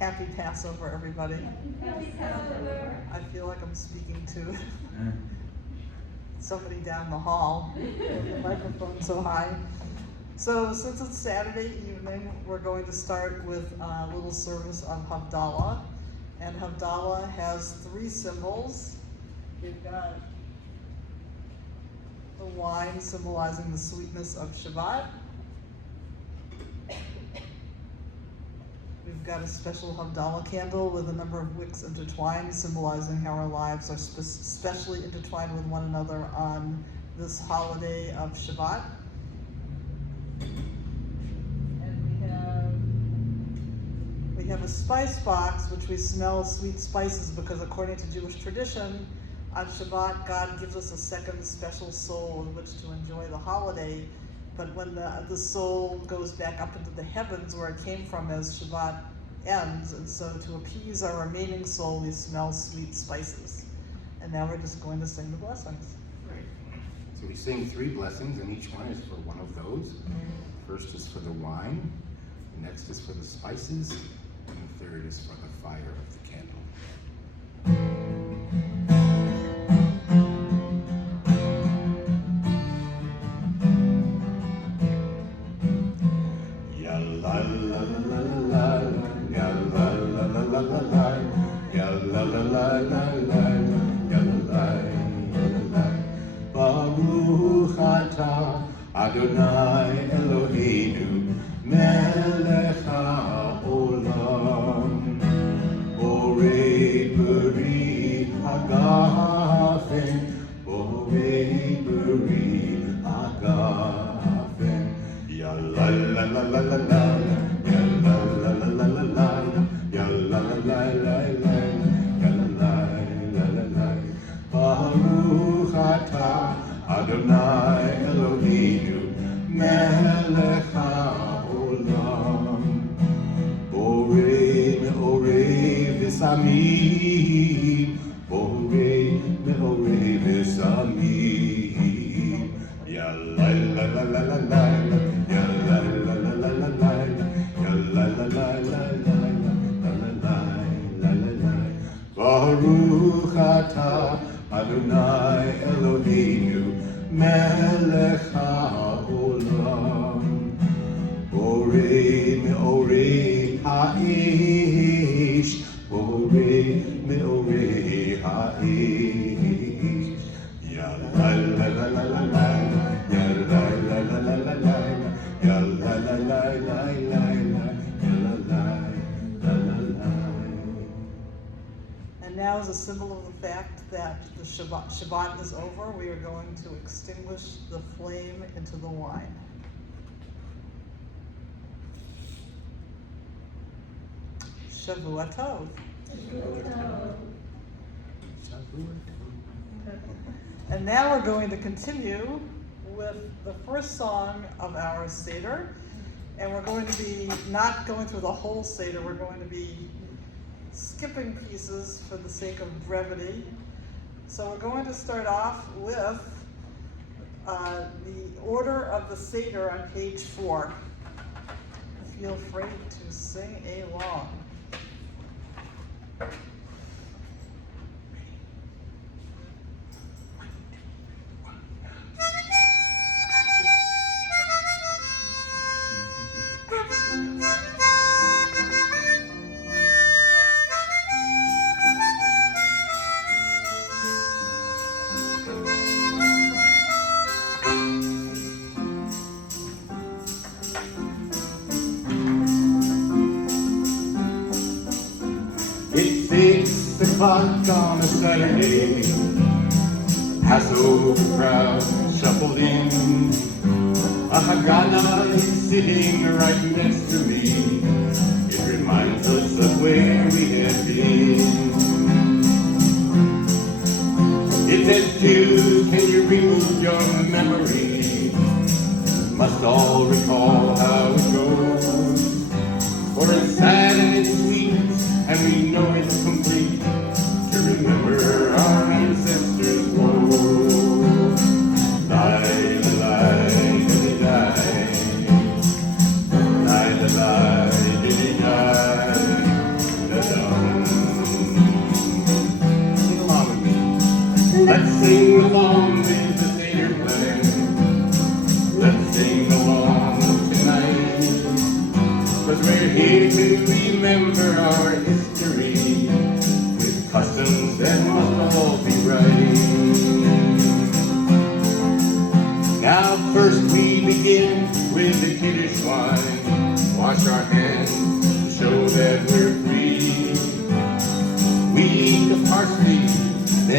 Happy Passover, everybody. Happy Passover. I feel like I'm speaking to somebody down the hall. The microphone's so high. So since it's Saturday evening, we're going to start with a little service on Havdalah. And Havdalah has three symbols. We've got the wine symbolizing the sweetness of Shabbat. We've got a special Havdalah candle with a number of wicks intertwined, symbolizing how our lives are specially intertwined with one another on this holiday of Shabbat. And we have a spice box, which we smell sweet spices because according to Jewish tradition, on Shabbat, God gives us a second special soul in which to enjoy the holiday. But when the soul goes back up into the heavens where it came from as Shabbat ends, and so to appease our remaining soul, we smell sweet spices. And now we're just going to sing the blessings. Right. So we sing three blessings, and each one is for one of those. First is for the wine, the next is for the spices, and the third is for the fire of the candle. Baruch atah Adonai Eloheinu melech haolam borei beri hagafen borei beri hagafen ya la la la la la la ya la la la la la la ya la la la la la ya la la la la la Baruch atah Adonai Eloheinu melech haolam borei meorei v'samim borei meorei v'samim ya la la la la la la ya la la la la la la ya la la la la la la la Baruch atah Adonai Eloheinu melech haolam borei meorei ha'esh borei meorei ha'esh ya la la la la la la ya la la la la la la ya la la la la la ya la la la la la. And now, as a symbol of the fact that the Shabbat is over, we are going to extinguish the flame into the wine. Shavua Tov. And now we're going to continue with the first song of our Seder. And we're going to be not going through the whole Seder, we're going to be skipping pieces for the sake of brevity. So we're going to start off with the order of the Seder on page 4. Feel free to sing along. It's 6 o'clock on a Saturday. Passover crowd shuffled in. A Haggadah is sitting right next to me. It reminds us of where we have been. It says, Jews, can you remove your memory? Must all recall how it goes. For it's sad and it's sweet, and we know it's complete to remember our ancestors' woe. Die, die, die, die, die, die, die.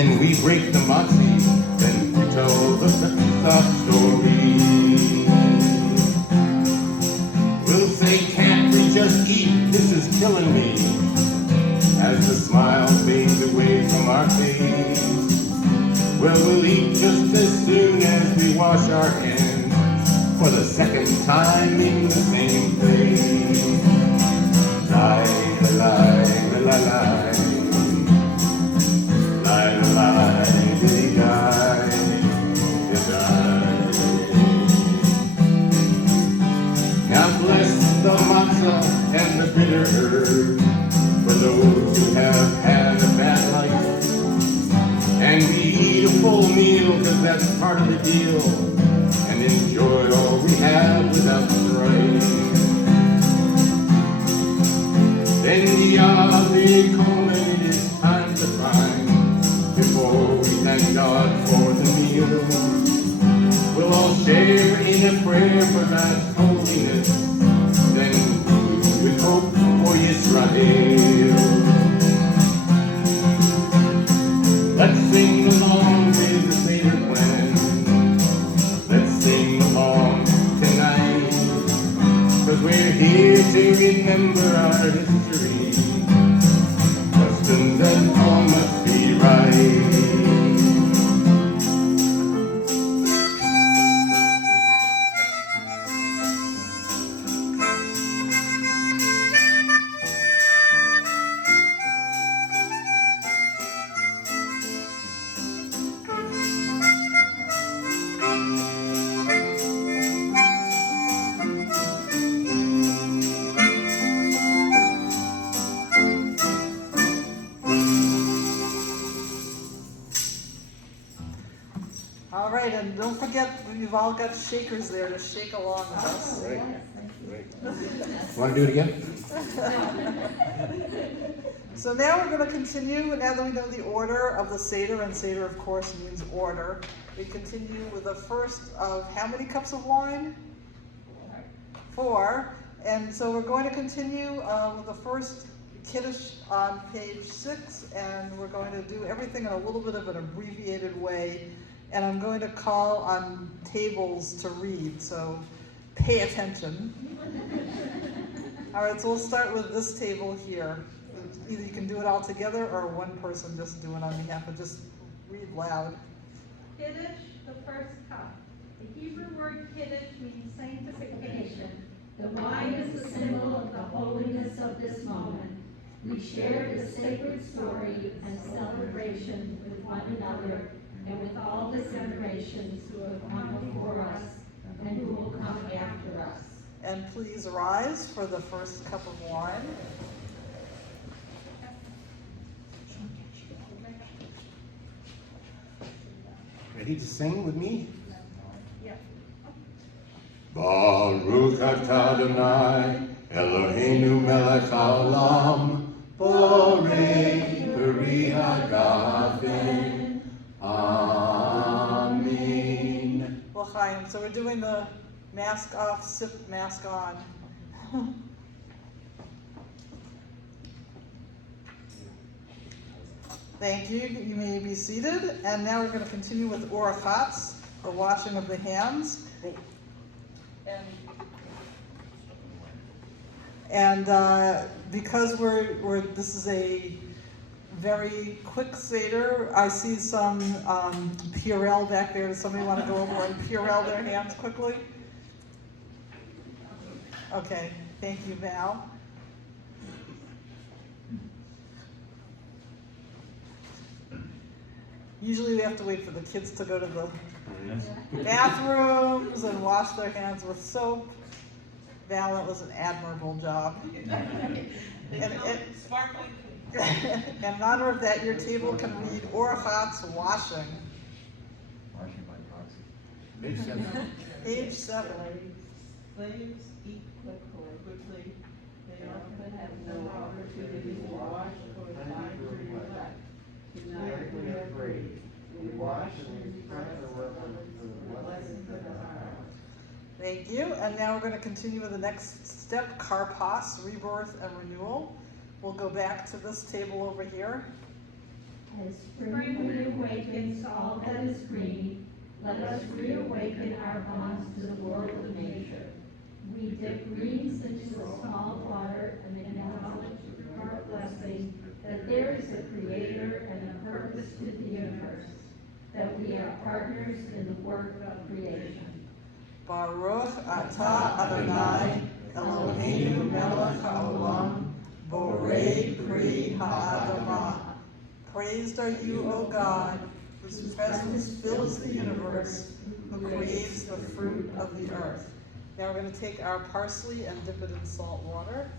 Then we break the matzah, then we tell the Pesach story. We'll say, can't we just eat? This is killing me. As the smile fades away from our face, well, we'll eat just as soon as we wash our hands for the second time in the same place. Lie, lie, lie, lie, lie, lie, did die, did die. Now bless the matzah and the bitter herb for those who have had a bad life. And we eat a full meal because that's part of the deal, and enjoy all we have without strife. Then the Adi come and it is time to find, before we thank God for the meal. We'll all share in a prayer for God's holiness, then we hope for Yisrael. Let's sing along with the Seder plan. Let's sing along tonight, 'cause we're here to remember our history. Customs and all must be right. All right, and don't forget, you've all got shakers there to shake along with us. Right. Want to do it again? So now we're going to continue, now that we know the order of the Seder, and Seder of course means order, we continue with the first of how many cups of wine? 4. And so we're going to continue with the first Kiddush on page 6, and we're going to do everything in a little bit of an abbreviated way, and I'm going to call on tables to read, so pay attention. All right, so we'll start with this table here. Either you can do it all together or one person just do it on behalf of, just read loud. Kiddush, the first cup. The Hebrew word Kiddush means sanctification. The wine is the symbol of the holiness of this moment. We share the sacred story and celebration with one another and with all the generations who have come before us and who will come after us. And please rise for the first cup of wine. Ready to sing with me? Baruch atah Adonai, Eloheinu melech haolam, borei peri hagafen. Amen. L'chaim. So we're doing the mask off, sip, mask on. Thank you. You may be seated. And now we're going to continue with orachatz, the washing of the hands. And because this is a very quick Seder, I see some Purell back there. Does somebody want to go over and Purell their hands quickly? Okay, thank you, Val. Usually we have to wait for the kids to go to the bathrooms and wash their hands with soap. Val, that was an admirable job. And in honor of that, your table can read orachatz washing. Washing by proxy. Page 7. Page 7. Slaves eat quickly. They often have no opportunity to wash or time to reflect. Tonight we are free. We wash and refresh ourselves for the blessings of our heart. Thank you. And now we're going to continue with the next step, karpas, rebirth and renewal. We'll go back to this table over here. As spring reawakens all that is green, let us reawaken our bonds to the world of nature. We dip greens into the small water and acknowledge our blessing that there is a creator and a purpose to the universe, that we are partners in the work of creation. Baruch atah Adonai Eloheinu melech haolam borei pri ha'adamah. Praised are you, O God, whose presence fills the universe, who creates the fruit of the earth. Now we're going to take our parsley and dip it in salt water.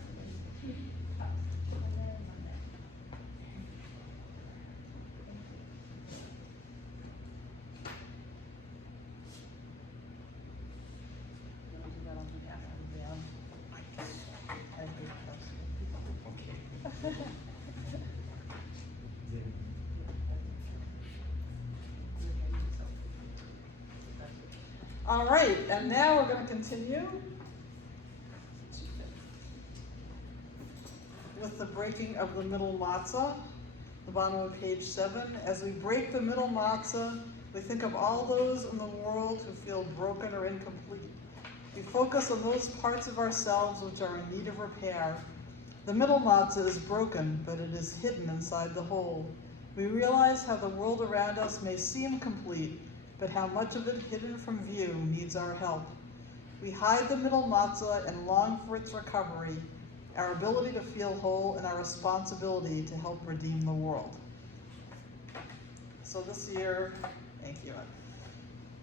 All right, and now we're going to continue with the breaking of the middle matzah, the bottom of page 7. As we break the middle matzah, we think of all those in the world who feel broken or incomplete. We focus on those parts of ourselves which are in need of repair. The middle matzah is broken, but it is hidden inside the whole. We realize how the world around us may seem complete, but how much of it hidden from view needs our help. We hide the middle matzah and long for its recovery, our ability to feel whole and our responsibility to help redeem the world. So this year, thank you,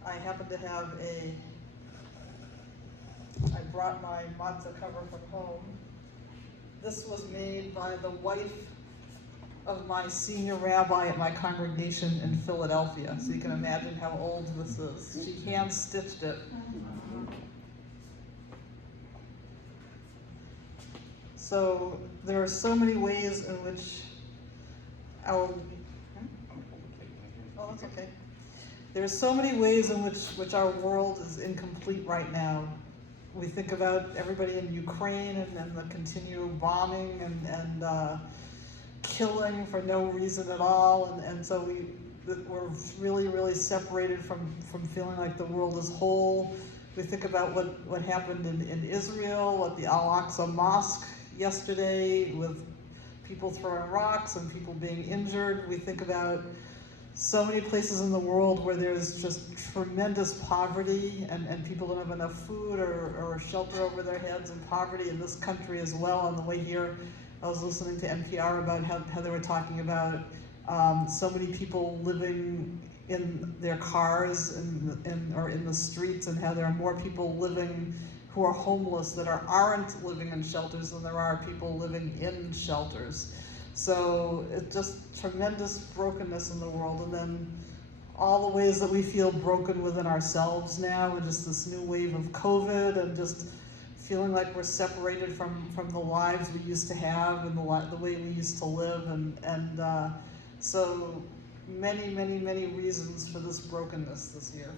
I happen to have I brought my matzah cover from home. This was made by the wife of my senior rabbi at my congregation in Philadelphia. So you can imagine how old this is. She hand-stitched it. So there are so many ways in which oh, that's okay. There's so many ways in which our world is incomplete right now. We think about everybody in Ukraine and the continual bombing and killing for no reason at all, and so we're really, really separated from feeling like the world is whole. We think about what happened in Israel at the Al-Aqsa Mosque yesterday with people throwing rocks and people being injured. We think about so many places in the world where there's just tremendous poverty and people don't have enough food or shelter over their heads, and poverty in this country as well. On the way here, I was listening to NPR about how they were talking about so many people living in their cars or in the streets, and how there are more people living who are homeless that aren't living in shelters than there are people living in shelters. So it's just tremendous brokenness in the world, and then all the ways that we feel broken within ourselves now, and just this new wave of COVID, and just feeling like we're separated from the lives we used to have and the way we used to live, and so many, many, many reasons for this brokenness this year.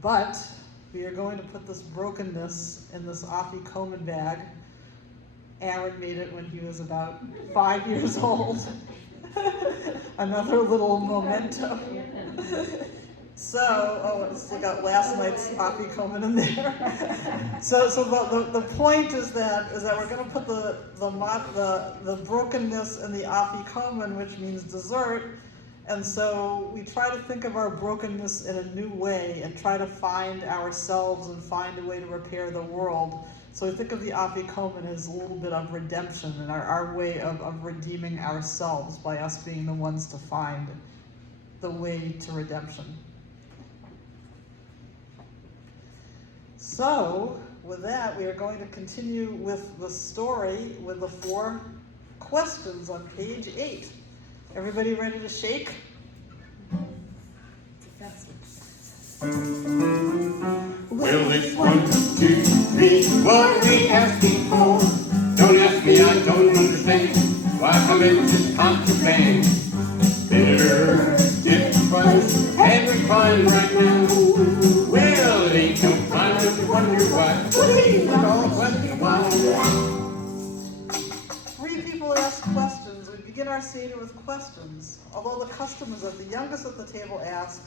But we are going to put this brokenness in this afikomen bag. Aaron made it when he was about 5 years old. Another little memento. So, it's got last night's afikomen in there. So the point is that we're going to put the brokenness in the afikomen, which means dessert. And so we try to think of our brokenness in a new way and try to find ourselves and find a way to repair the world. So we think of the afikomen as a little bit of redemption and our way of redeeming ourselves by us being the ones to find the way to redemption. So with that, we are going to continue with the story with the 4 questions on page 8. Everybody ready to shake? Well, it's 1, 2, 3, what are we asking for? Don't ask me, I don't understand. Why come into contraband? Better get the price and recline right now. Well, it ain't no crime if you wonder why. What are you all questioning why? begin our Seder with questions. Although the custom is that the youngest at the table ask,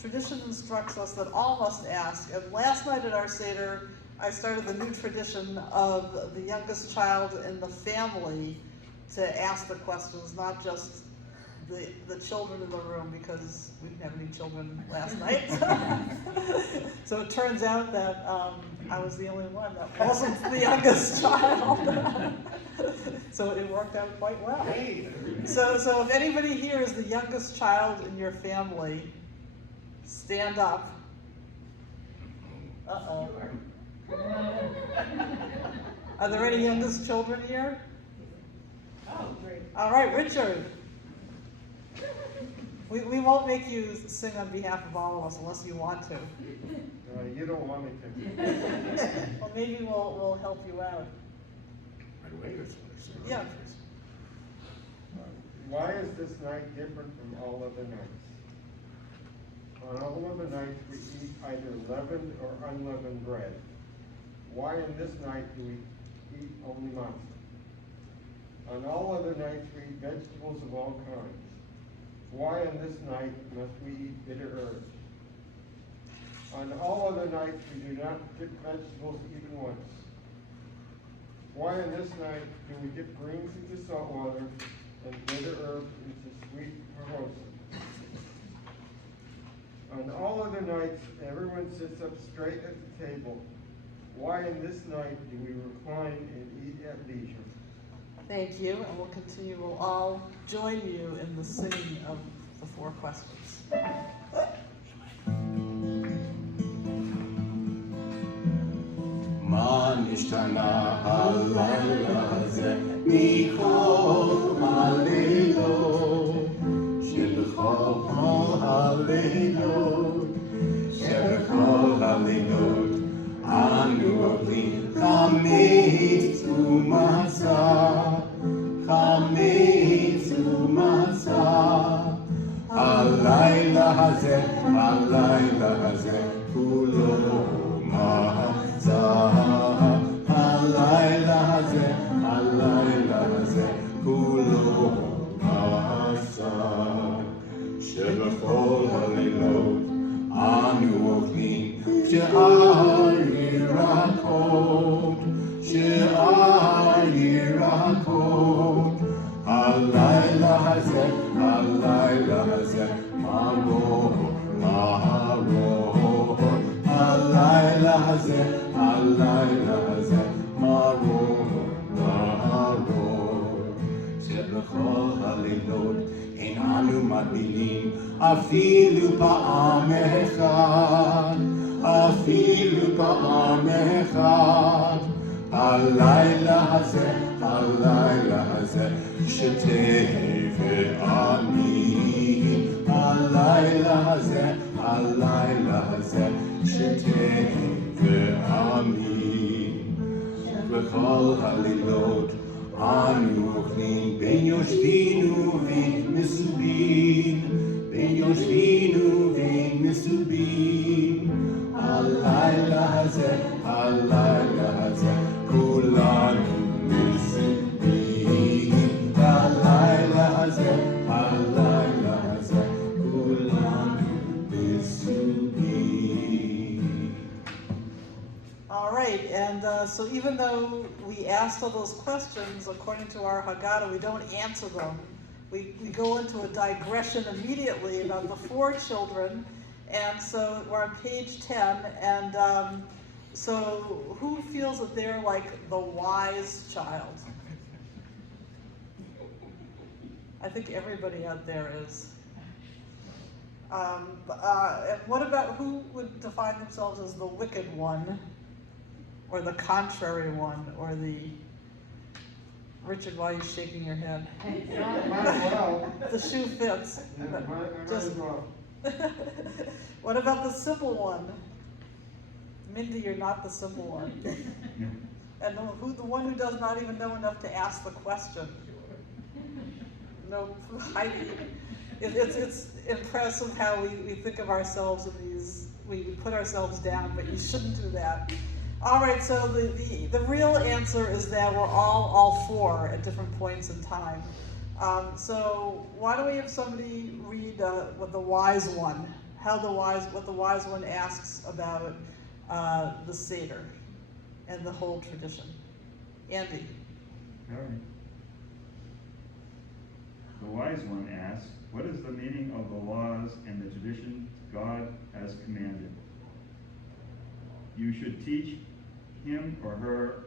tradition instructs us that all must ask. And last night at our Seder, I started the new tradition of the youngest child in the family to ask the questions, not just the children in the room, because we didn't have any children last night. So it turns out that I was the only one that wasn't the youngest child. So it worked out quite well. So if anybody here is the youngest child in your family, stand up. Uh-oh. Are there any youngest children here? Oh, great. All right, Richard. We won't make you sing on behalf of all of us unless you want to. You don't want me to. Well, maybe we'll help you out. Right away, or Yeah. Why is this night different from all other nights? On all other nights, we eat either leavened or unleavened bread. Why in this night do we eat only matzah? On all other nights, we eat vegetables of all kinds. Why in this night must we eat bitter herbs? On all other nights, we do not dip vegetables even once. Why in this night do we dip greens into salt water and bitter herbs into sweet harosa? On all other nights, everyone sits up straight at the table. Why in this night do we recline and eat at leisure? Thank you, and we'll continue. We'll all join you in the singing of the 4 questions. מה נשתנה הלילה הזה מכל הלילות שבכל הלילות אנו אוכלים חמץ ומצה הלילה הזה כולו מצה הלילה הזה כולו מצה שבכל הלילות אנו אוכלים שאר ירקות הלילה הזה מרור הלילה הזה מרור שבכל הלילות אין אנו מגבילים אפילו פעם אחת הלילה הזה שתה ואמין הלילה הזה שתה ואמין בכל הלילות אנו אוכלים בין יושבינו ובין מסובין הלילה הזה כולנו מסובין הלילה הזה כולנו מסובין. All right, and so even though we asked all those questions, according to our Haggadah, we don't answer them. We go into a digression immediately about the 4 children, and so we're on page 10, and so who feels that they're like the wise child? I think everybody out there is. And what about who would define themselves as the wicked one, or the contrary one, or the... Richard, why are you shaking your head? Might as well. The shoe fits. Might as well. What about the simple one? Mindy, you're not the simple one. And the one who does not even know enough to ask the question. No, Heidi. It's impressive how we think of ourselves in these, we put ourselves down, but you shouldn't do that. All right, so the real answer is that we're all 4 at different points in time. So why don't we have somebody read what the wise one asks about the Seder and the whole tradition. Andy. All right. The wise one asks, what is the meaning of the laws and the traditions God has commanded? You should teach him or her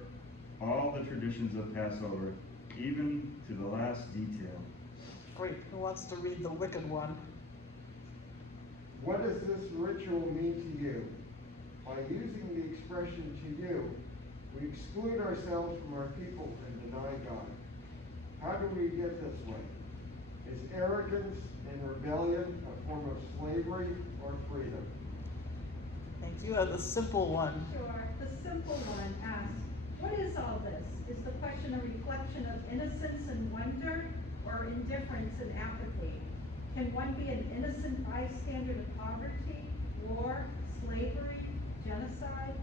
all the traditions of Passover, even to the last detail. Great. Who wants to read the wicked one? What does this ritual mean to you? By using the expression to you, we exclude ourselves from our people and deny God. How do we get this way? Is arrogance and rebellion a form of slavery or freedom? Thank you. The simple one. Sure. The simple one asks, what is all this? Is the question a reflection of innocence and wonder, or indifference and apathy? Can one be an innocent bystander to poverty, war, slavery, genocide?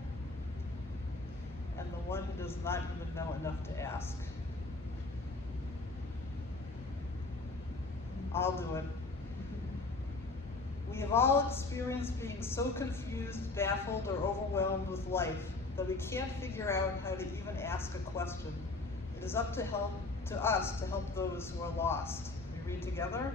And the one who does not even know enough to ask. I'll do it. We have all experienced being so confused, baffled, or overwhelmed with life that we can't figure out how to even ask a question. It is up to us to help those who are lost. We read together.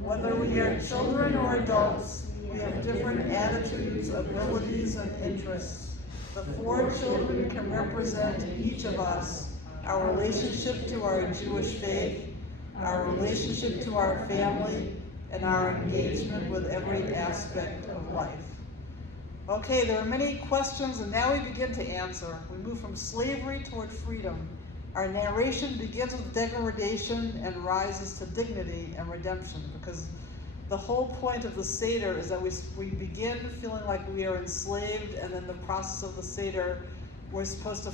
Whether we are children or adults, we have different attitudes, abilities, and interests. The 4 children can represent each of us, our relationship to our Jewish faith, our relationship to our family, and our engagement with every aspect of life. Okay, there are many questions, and now we begin to answer. We move from slavery toward freedom. Our narration begins with degradation and rises to dignity and redemption, because the whole point of the Seder is that we begin feeling like we are enslaved, and in the process of the Seder, we're supposed to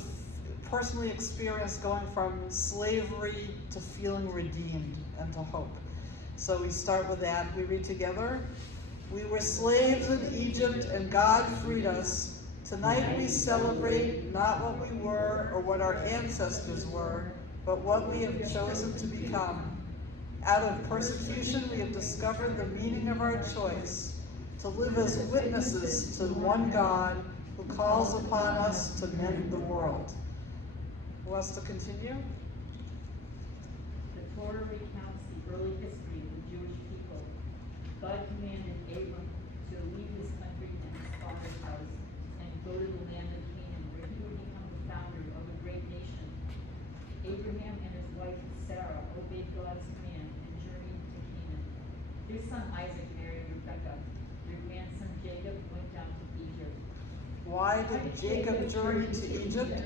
personally experience going from slavery to feeling redeemed and to hope. So we start with that. We read together. We were slaves in Egypt, and God freed us. Tonight we celebrate not what we were or what our ancestors were, but what we have chosen to become. Out of persecution, we have discovered the meaning of our choice, to live as witnesses to one God who calls upon us to mend the world. Who wants to continue? The Torah recounts the early history of the Jewish people. God commanded Abram to leave his country and his father's house and go to the land of Canaan, where he would become the founder of a great nation. Abraham and his wife Sarah obeyed God's command and journeyed to Canaan. Their son Isaac married Rebekah. Their grandson Jacob went down to Egypt. Why did Jacob journey to Egypt?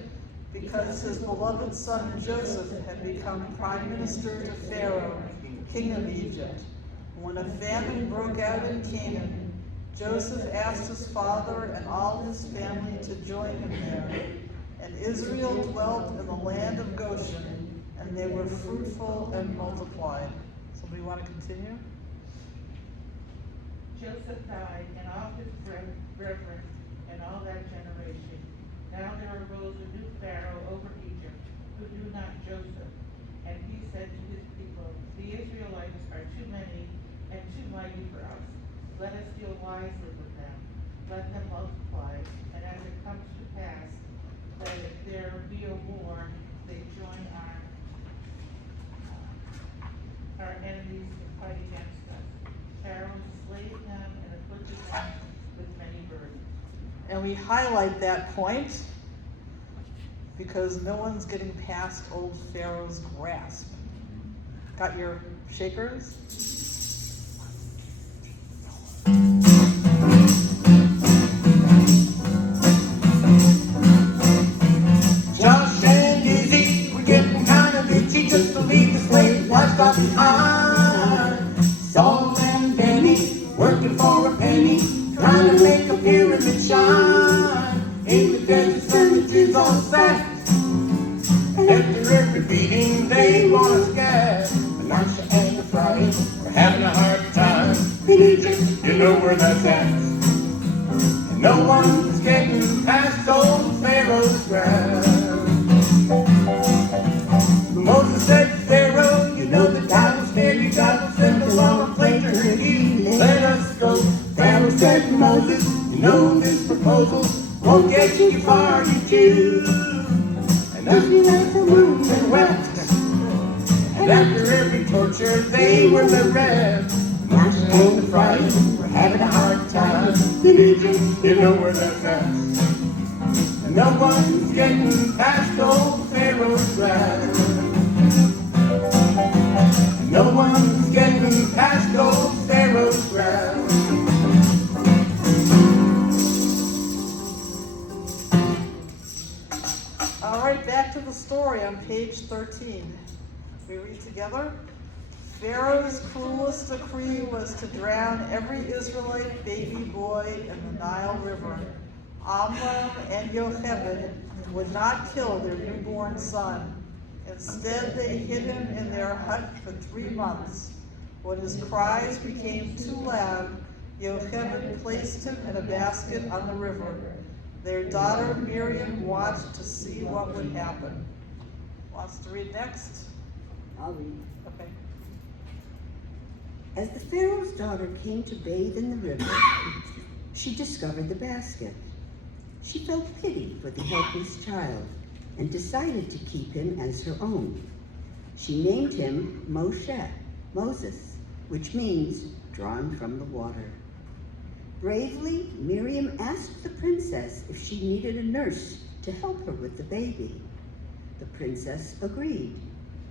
Because his beloved son Joseph had become prime minister to Pharaoh, king of Egypt. When a famine broke out in Canaan, Joseph asked his father and all his family to join him there. And Israel dwelt in the land of Goshen, and they were fruitful and multiplied. Somebody want to continue? Joseph died, and all his brethren, and all that generation. Now there arose a new Pharaoh over Egypt, who knew not Joseph. And he said to his people, the Israelites are too many and too mighty for us. Let us deal wisely with them. Let them multiply. And as it comes to pass, that if there be a war, they join our enemies to fight against us. Pharaoh enslaved them and afflicted them with many burdens. And we highlight that point because no one's getting past old Pharaoh's grasp. Got your shakers? Josh and Izzy, we're getting kind of itchy just to leave the slave lifestyle behind. Saul and Benny, working for a penny, trying to make a pyramid shine. In the desert cemeteries on sacks, and after every beating they want us gas. Menashe and Ephraim, we're having a hard time. In Egypt, you know where that's at. And no one's getting past old Pharaoh's grasp. Moses said to Pharaoh, you know that and nothing like the wound and wept. And after every torture, they were bereft. Marching on the Friars were having a hard time. In Egypt, you know where that's at. And no one's getting past old Pharaoh's wrath. No one's getting past old Pharaoh's wrath. All right, back to the story on page 13. We read together. Pharaoh's cruelest decree was to drown every Israelite baby boy in the Nile River. Amram and Yocheved would not kill their newborn son. Instead, they hid him in their hut for 3 months. When his cries became too loud, Yocheved placed him in a basket on the river. Their daughter Miriam watched to see what would happen. Wants to read next? I'll read. Okay. As the Pharaoh's daughter came to bathe in the river, she discovered the basket. She felt pity for the helpless child and decided to keep him as her own. She named him Moses, which means drawn from the water. Bravely, Miriam asked the princess if she needed a nurse to help her with the baby. The princess agreed,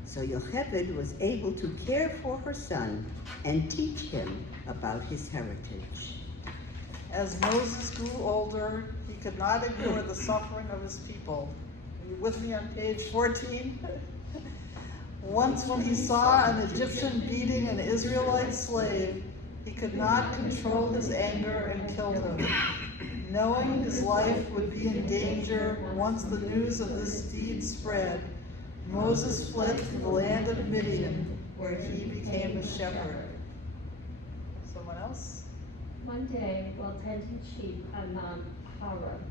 so Yocheved was able to care for her son and teach him about his heritage. As Moses grew older, he could not ignore the suffering of his people. Are you with me on page 14? Once when he saw an Egyptian beating an Israelite slave, he could not control his anger and killed him. Knowing his life would be in danger once the news of this deed spread, Moses fled to the land of Midian, where he became a shepherd. Someone else? One day, while tending sheep on Mount Horeb,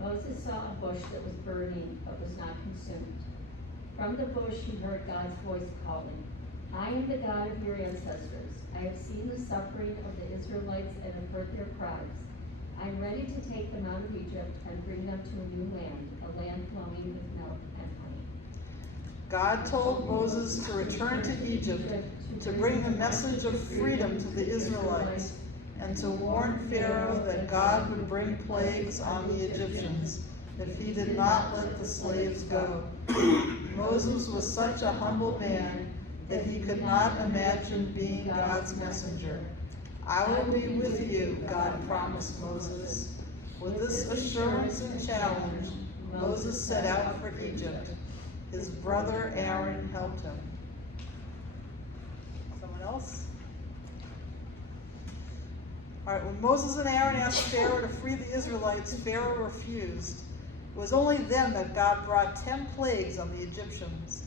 Moses saw a bush that was burning but was not consumed. From the bush he heard God's voice calling, "I am the God of your ancestors. I have seen the suffering of the Israelites and have heard their cries. I am ready to take them out of Egypt and bring them to a new land, a land flowing with milk and honey." God told Moses to return to Egypt to bring the message of freedom to the Israelites and to warn Pharaoh that God would bring plagues on the Egyptians if he did not let the slaves go. Moses was such a humble man that he could not imagine being God's messenger. "I will be with you," God promised Moses. With this assurance and challenge, Moses set out for Egypt. His brother Aaron helped him. Someone else? All right, when Moses and Aaron asked Pharaoh to free the Israelites, Pharaoh refused. It was only then that God brought 10 plagues on the Egyptians.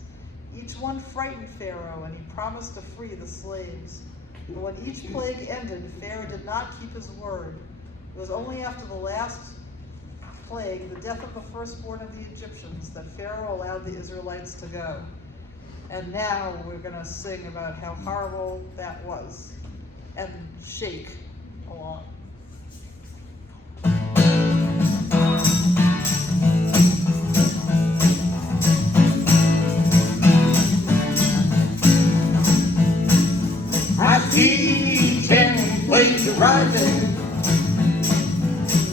Each one frightened Pharaoh, and he promised to free the slaves. But when each plague ended, Pharaoh did not keep his word. It was only after the last plague, the death of the firstborn of the Egyptians, that Pharaoh allowed the Israelites to go. And now we're going to sing about how horrible that was and shake along. I see 10 plagues arising.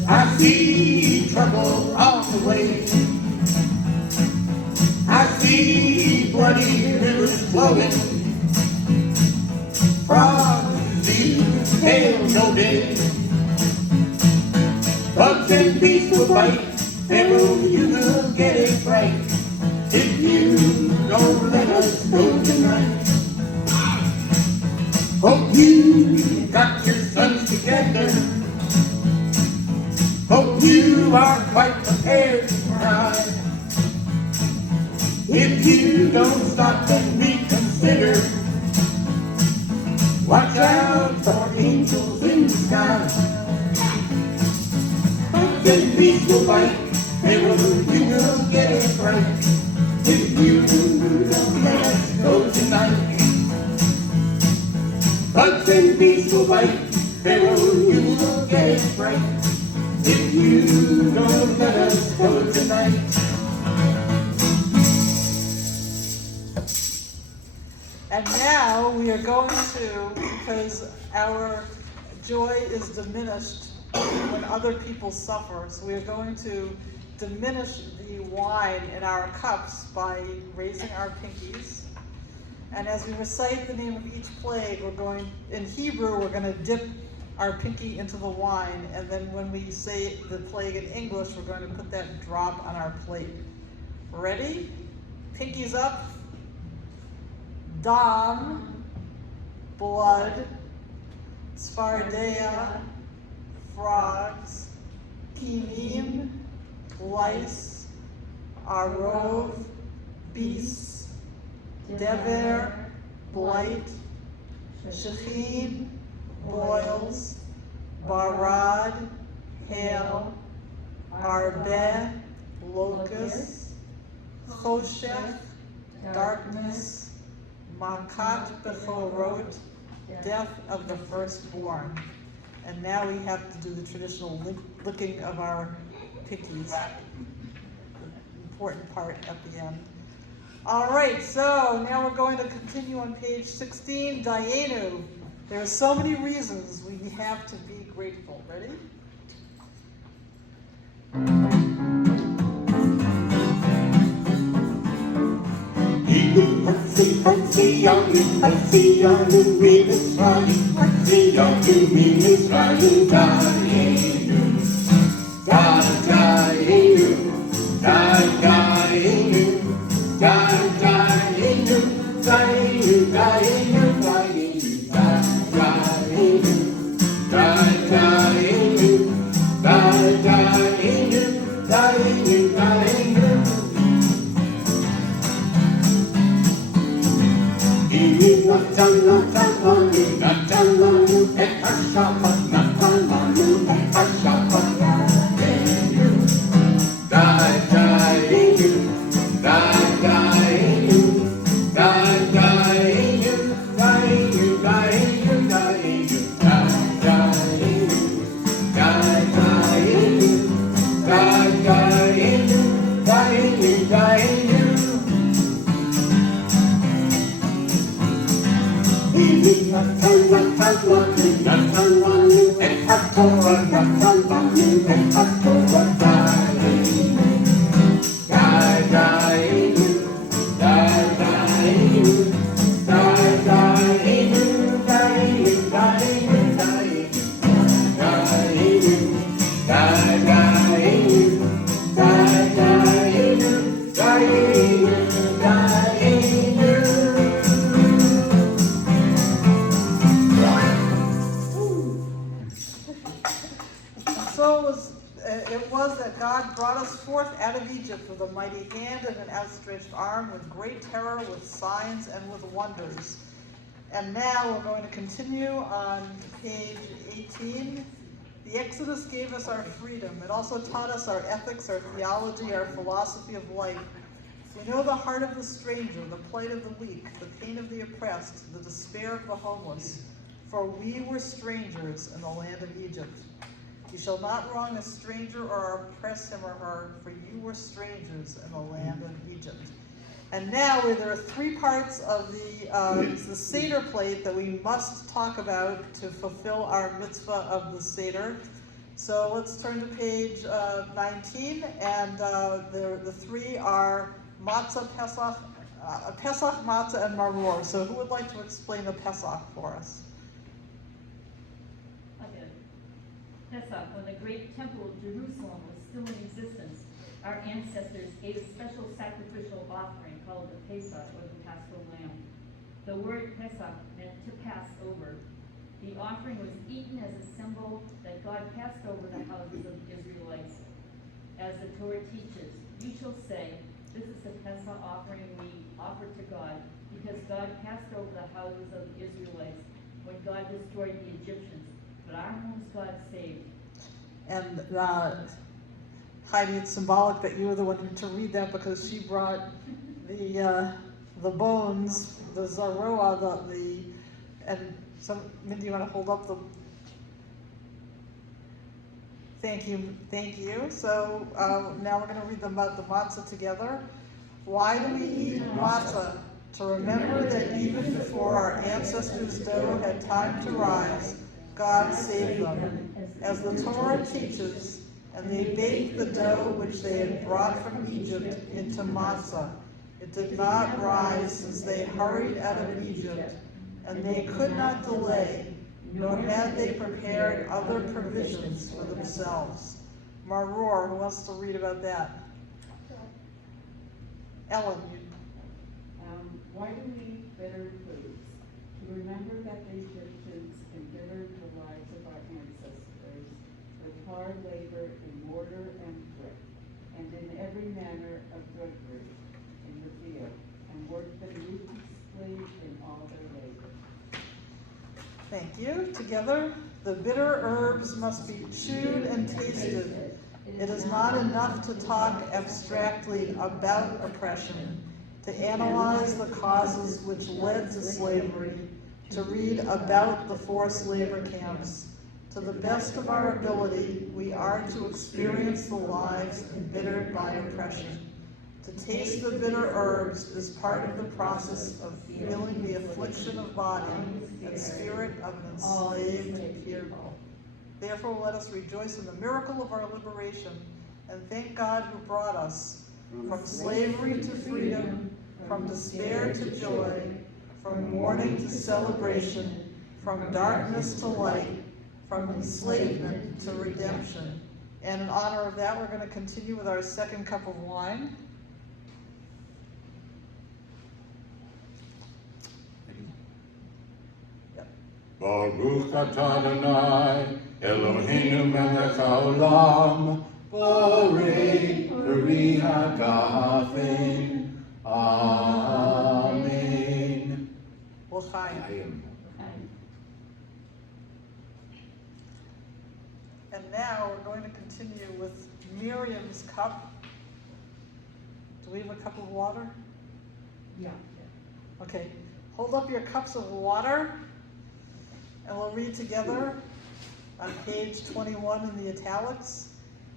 I see trouble on the way. I see bloody rivers flowing. Frogs, disease, hail, no day. Bugs and beasts will bite. Pharaoh, you will get a fright if you don't let us go tonight. Hope you got your sons together. Hope you are quite prepared to cry. If you don't stop and reconsider, watch out for angels in the sky. Bugs and beasts will bite. Pharaoh, you will get a fright if you don't let us go tonight. Bugs and beasts will bite. Pharaoh, you will get a fright if you don't let us go tonight. we are going to, because our joy is diminished when other people suffer, so we are going to diminish the wine in our cups by raising our pinkies. And as we recite the name of each plague, in Hebrew, we're going to dip our pinky into the wine, and then when we say the plague in English, we're going to put that drop on our plate. Ready? Pinkies up. Dam, blood, Sfardea, frogs, Kimim, lice, Arov, beasts, Dever, blight, Shechin, boils, Barad, hail, Arbeh, locusts, Choshech, darkness, Makat bechorot, death of the firstborn. And now we have to do the traditional licking of our pinkies. The important part at the end. All right, so now we're going to continue on page 16, Dayenu. There are so many reasons we have to be grateful. Ready? It was that God brought us forth out of Egypt with a mighty hand and an outstretched arm, with great terror, with signs, and with wonders. And now we're going to continue on page 18. The Exodus gave us our freedom. It also taught us our ethics, our theology, our philosophy of life. We know the heart of the stranger, the plight of the weak, the pain of the oppressed, the despair of the homeless. For we were strangers in the land of Egypt. You shall not wrong a stranger or oppress him or her, for you were strangers in the land of Egypt. And now there are three parts of the Seder plate that we must talk about to fulfill our mitzvah of the Seder. So let's turn to page 19, and the three are Matzah, Pesach, Matzah, and Maror. So who would like to explain the Pesach for us? Pesach, when the great temple of Jerusalem was still in existence, our ancestors ate a special sacrificial offering called the Pesach, or the Paschal Lamb. The word Pesach meant to pass over. The offering was eaten as a symbol that God passed over the houses of the Israelites. As the Torah teaches, you shall say, this is the Pesach offering we offer to God, because God passed over the houses of the Israelites when God destroyed the Egyptians. But our homes God saved. And Heidi, it's symbolic that you were the one to read that, because she brought the bones, the zaroa, and Mindy, you want to hold up the? Thank you. So now we're going to read about the matzah together. Why do we eat matzah? to remember that even before our ancestors' dough had time to rise, God saved them. As the Torah teaches, and they baked the dough which they had brought from Egypt into Matzah. It did not rise since they hurried out of Egypt, and they could not delay, nor had they prepared other provisions for themselves. Maror, who wants to read about that? Ellen, Why do we eat bitter foods? To remember that the Egyptians embittered the lives of our ancestors with hard labor in mortar and brick, and in every manner of drudgery in the field, and worked them ruthlessly in all their labor. thank you. Together, the bitter herbs must be chewed and tasted. It is not enough to talk abstractly about oppression, to analyze the causes which led to slavery, to read about the forced labor camps. To the best of our ability, we are to experience the lives embittered by oppression. To taste the bitter herbs is part of the process of feeling the affliction of body and spirit of an enslaved people. Therefore, let us rejoice in the miracle of our liberation and thank God who brought us from slavery to freedom, from despair to joy, from mourning to celebration, from darkness to light, from enslavement to redemption. And in honor of that, we're going to continue with our second cup of wine. Baruch atah Adonai, Eloheinu melech haolam, borei peri hagafen. Amen. L'chaim. And now we're going to continue with Miriam's cup. Do we have a cup of water? Yeah. Okay, hold up your cups of water, and we'll read together on page 21 in the italics.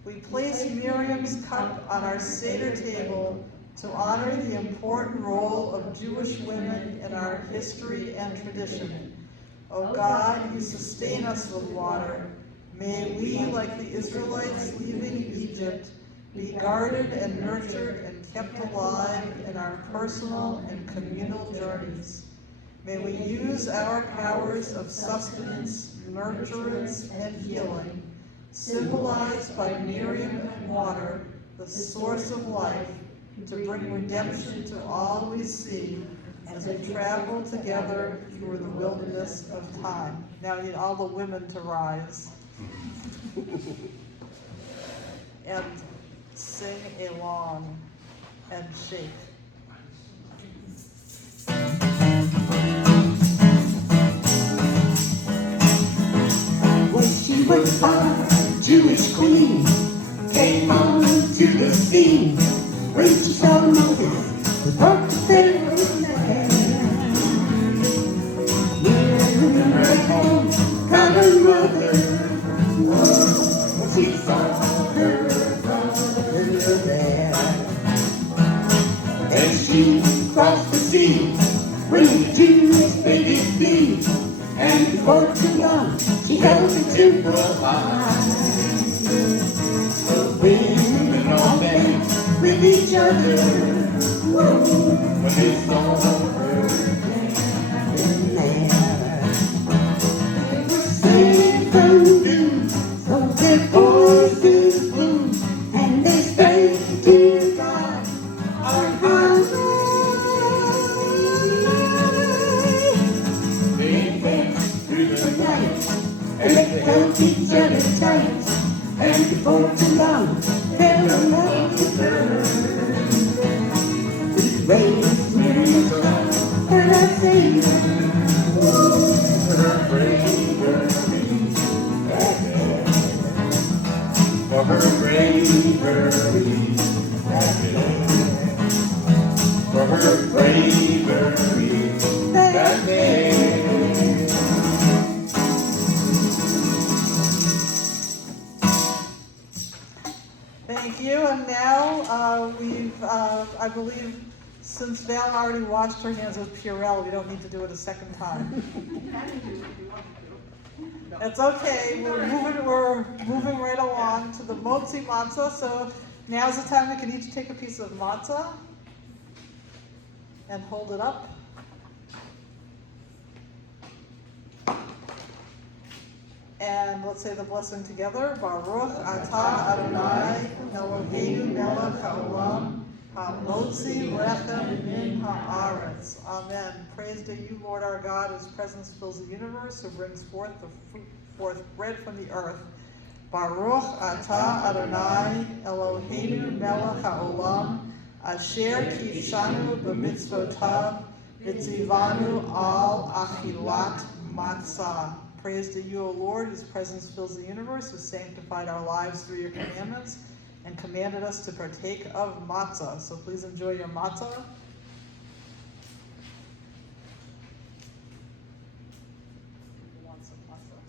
We place Miriam's cup on our Seder table to honor the important role of Jewish women in our history and tradition. O God, you sustain us with water. May we, like the Israelites leaving Egypt, be guarded and nurtured and kept alive in our personal and communal journeys. May we use our powers of sustenance, nurturance, and healing, symbolized by Miriam and water, the source of life, to bring redemption to all we see as we travel together through the wilderness of time. Now I need all the women to rise and sing along and shake. When she was a Jewish queen, came on to the scene. When she saw Moses, the part of Pharaoh's hand. Miriam at home, got her mother. When she saw her brother there, and she crossed the sea. When the Jews they did flee, and before too long, she held the temple high. The women all danced with each other. Whoa, when they saw her dancing there, they were saved from doom, so their voices blew, and they sang to God, our high. They danced through the night, and they held each other tight, and before too long, fell in love with her. We raised Miriam's up, and I saved her. Her bravery that day, for her bravery that day, for her bravery that day. Thank you, and now we've, I believe, Since Val already washed her hands with Purell, we don't need to do it a second time. It's okay, we're moving right along to the motzi matzah. So now's the time we can each take a piece of matzah and hold it up. And let's say the blessing together. Baruch atah Adonai Eloheinu melech haolam hamotzi lechem min haaretz. Amen. Praise to you, Lord our God, whose presence fills the universe, who brings forth bread from the earth. Baruch atah Adonai Eloheinu melech haolam asher kishanu b'mitzvotav v'tzivanu al achilat matzah. Praise to you, O Lord, whose presence fills the universe, who sanctified our lives through your commandments and commanded us to partake of matzah. So please enjoy your matzah. Who wants some matzah?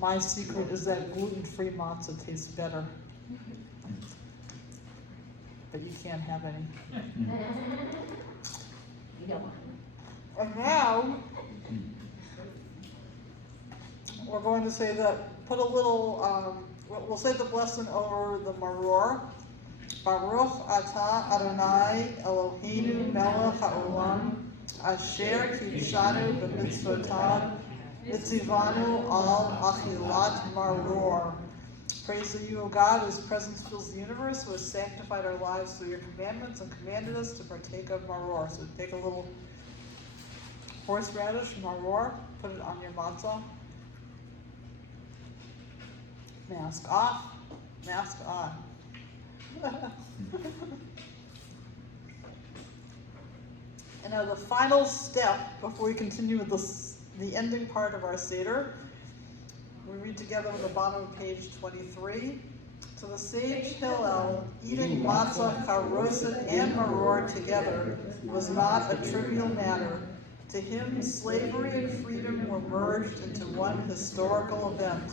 My secret is that gluten-free matzah tastes better. But you can't have any. And now, we're going to say that, put a little, we'll say the blessing over the maror. Baruch atah Adonai Eloheinu melech haolam asher kidshanu b'mitzvotav v'tzivanu al achilat maror. Praise to you, O God, whose presence fills the universe, who has sanctified our lives through your commandments and commanded us to partake of maror. So take a little horseradish, maror, put it on your matzah. Mask off, mask on. And now the final step before we continue with the ending part of our Seder, we read together on the bottom of page 23. To the sage Hillel, eating matzah, charoset, and maror together was not a trivial matter. To him, slavery and freedom were merged into one historical event.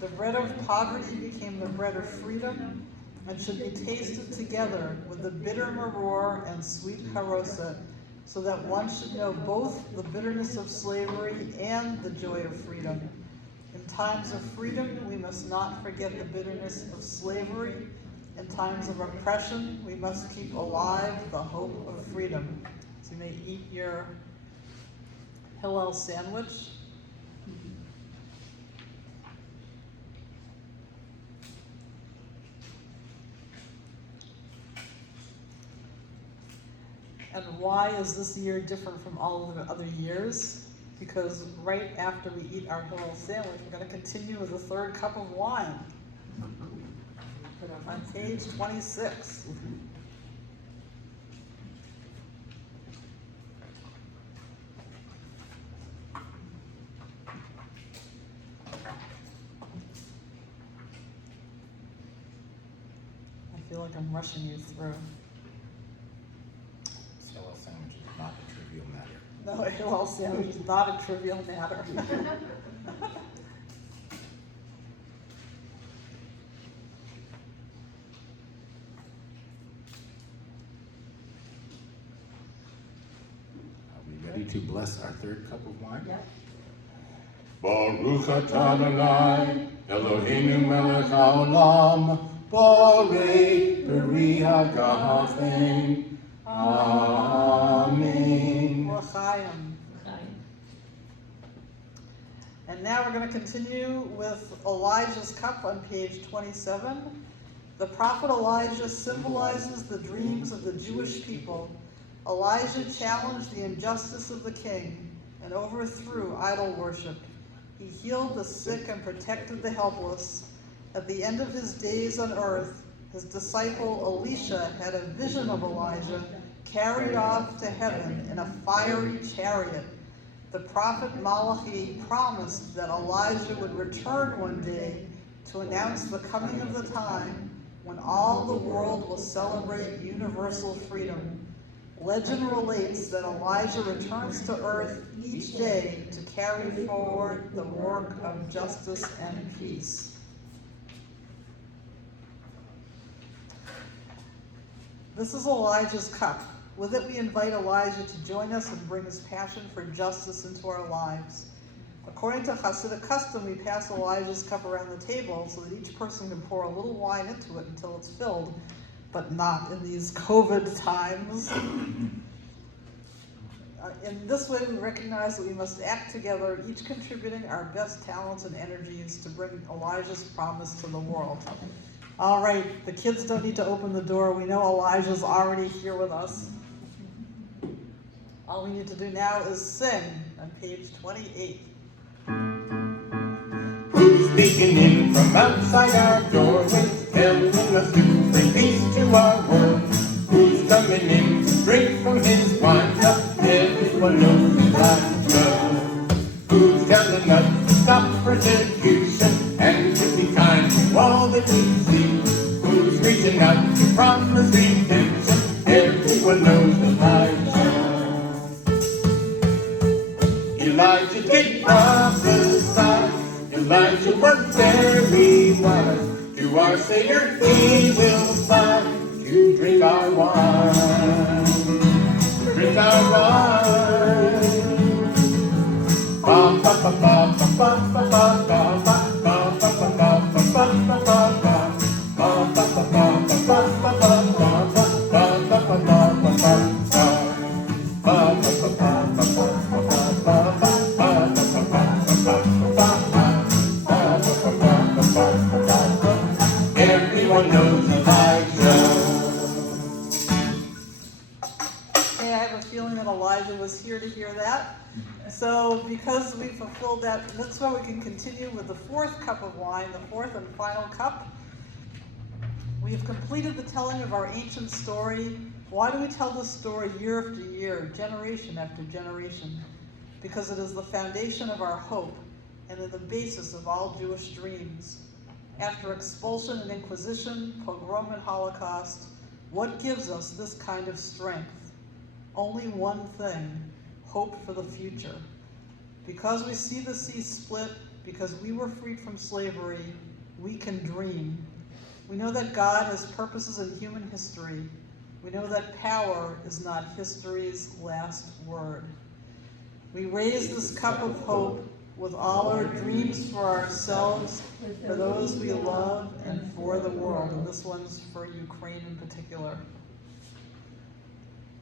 The bread of poverty became the bread of freedom and should be tasted together with the bitter maror and sweet charoset, so that one should know both the bitterness of slavery and the joy of freedom. In times of freedom, we must not forget the bitterness of slavery. In times of oppression, we must keep alive the hope of freedom. So you may eat your Hillel sandwich. And why is this year different from all of the other years? Because right after we eat our Hillel sandwich, we're going to continue with the third cup of wine. Put it on page 26. I feel like I'm rushing you through. Hillel sandwich is not a trivial matter. No, a Hillel sandwich is not a trivial matter. Are we ready to bless our third cup of wine? Yep. Baruch atah Adonai Eloheinu melech haolam borei peri hagafen. Amen. L'chaim. And now we're going to continue with Elijah's cup on page 27. The prophet Elijah symbolizes the dreams of the Jewish people. Elijah challenged the injustice of the king and overthrew idol worship. He healed the sick and protected the helpless. At the end of his days on earth, his disciple Elisha had a vision of Elijah carried off to heaven in a fiery chariot. The prophet Malachi promised that Elijah would return one day to announce the coming of the time when all the world will celebrate universal freedom. Legend relates that Elijah returns to earth each day to carry forward the work of justice and peace. This is Elijah's cup. With it, we invite Elijah to join us and bring his passion for justice into our lives. According to Hasidic custom, we pass Elijah's cup around the table so that each person can pour a little wine into it until it's filled, but not in these COVID times. In this way, we recognize that we must act together, each contributing our best talents and energies to bring Elijah's promise to the world. All right, the kids don't need to open the door. We know Elijah's already here with us. All we need to do now is sing on page 28. Who's peeking in from outside our doorways, telling us to bring peace to our world? Who's coming in to drink from his wine cup? Everyone knows his love. Who's telling us to stop persecution and to be kind to all that we see? Who's reaching out to promise redemption? Everyone knows Elijah. Elijah did prophesy. Elijah was very wise. To our Seder he will fly to drink our wine. Drink our wine. Ba ba ba ba ba ba ba ba ba ba ba ba ba ba ba ba. Everyone knows Elijah. Hey, I have a feeling that Elijah was here to hear that. So because we fulfilled that mitzvah, we can continue with the fourth cup of wine, the fourth and final cup. We have completed the telling of our ancient story. Why do we tell this story year after year, generation after generation? Because it is the foundation of our hope and the basis of all Jewish dreams. After expulsion and inquisition, pogrom and Holocaust, what gives us this kind of strength? Only one thing, hope for the future. Because we see the sea split, because we were freed from slavery, we can dream. We know that God has purposes in human history. We know that power is not history's last word. We raise this cup of hope with all our dreams for ourselves, for those we love, and for the world. And this one's for Ukraine in particular.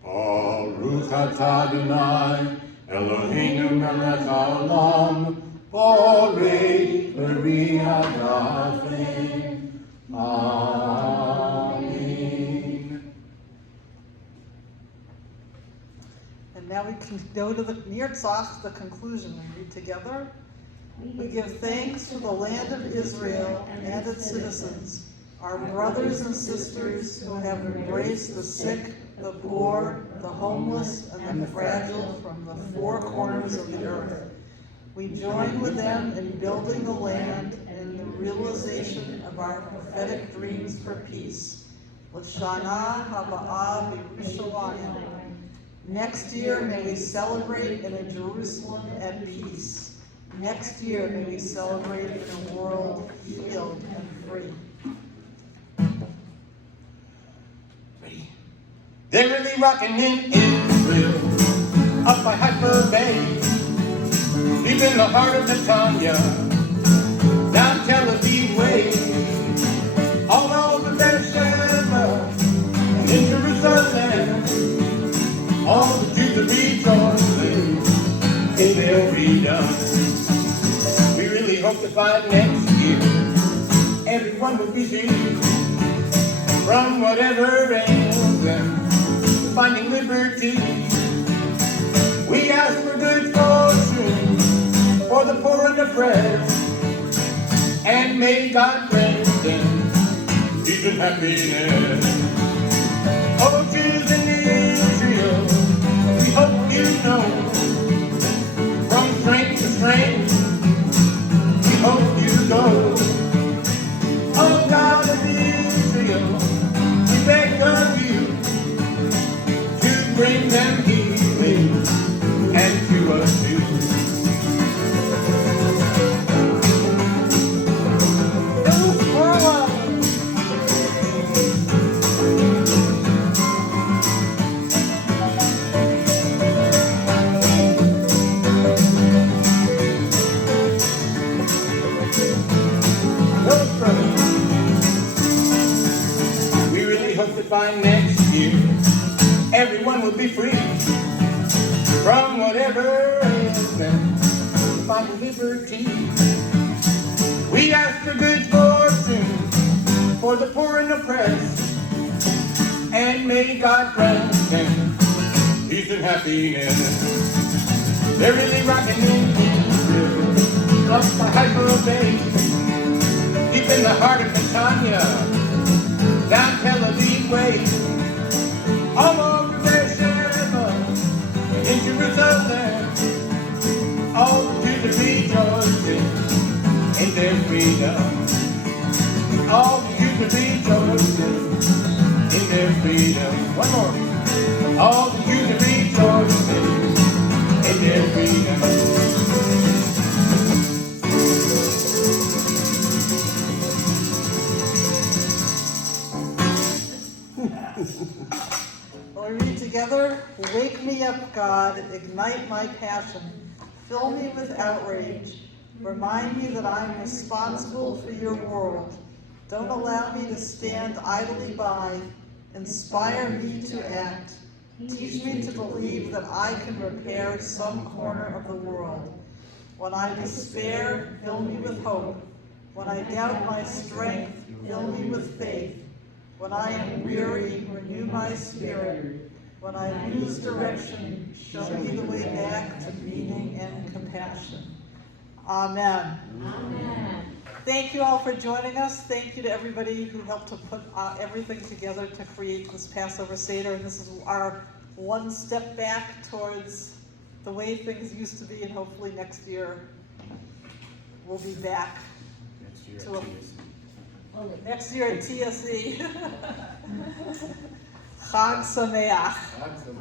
Baruch atah Adonai, Eloheinu melech haolam, borei b'riah da'afim. Amen. And now we can go to the Nirtzach, the conclusion. We read together. We give thanks for the land of Israel and its citizens, our brothers and sisters who have embraced the sick, the poor, the homeless, and the fragile from the four corners of the earth. We join with them in building the land and the realization of our prophetic dreams for peace. L'shana haba'ah b'Yerushalayim. Next year, may we celebrate in a Jerusalem at peace. Next year, may we celebrate in a world healed and free. Ready? They're really rocking in Israel, up by Haifa Bay, deep in the heart of Netanya, down Tel Aviv way, all over Beersheba, and in Jerusalem, all the Jews are rejoicing in their freedom. We really hope to find next year everyone will be saved from whatever ails them, finding liberty. We ask for good fortune for the poor and oppressed, and may God grant them peace and happiness. Oh, Jews in Israel, we hope you know, from strength to strength, we hope you go. Oh, God of Israel, we beg of you to bring them healing, and to us too. We really hope to find next year everyone will be free from whatever ails them, find liberty. We ask for good fortune for the poor and oppressed, and may God grant them peace and happiness. They're really rocking in Israel, up by Hyper Bay, deep in the heart of Netanya, down Tel Aviv way, all over Beersheba, in Jerusalem, all the Jews are rejoicing in their freedom. All the Jews are rejoicing in their freedom. One more. All the Jews are rejoicing in their freedom. Will we read together? Wake me up, God, ignite my passion, fill me with outrage, remind me that I'm responsible for your world. Don't allow me to stand idly by, inspire me to act. Teach me to believe that I can repair some corner of the world. When I despair, fill me with hope. When I doubt my strength, fill me with faith. When I am weary, renew my spirit. When I lose direction, show me the way back to meaning and compassion. Amen. Amen. Thank you all for joining us. Thank you to everybody who helped to put everything together to create this Passover Seder. And this is our one step back towards the way things used to be, and hopefully next year we'll be back. Next year To a- at TSC. Next year at TSC. Chag Sameach. Awesome.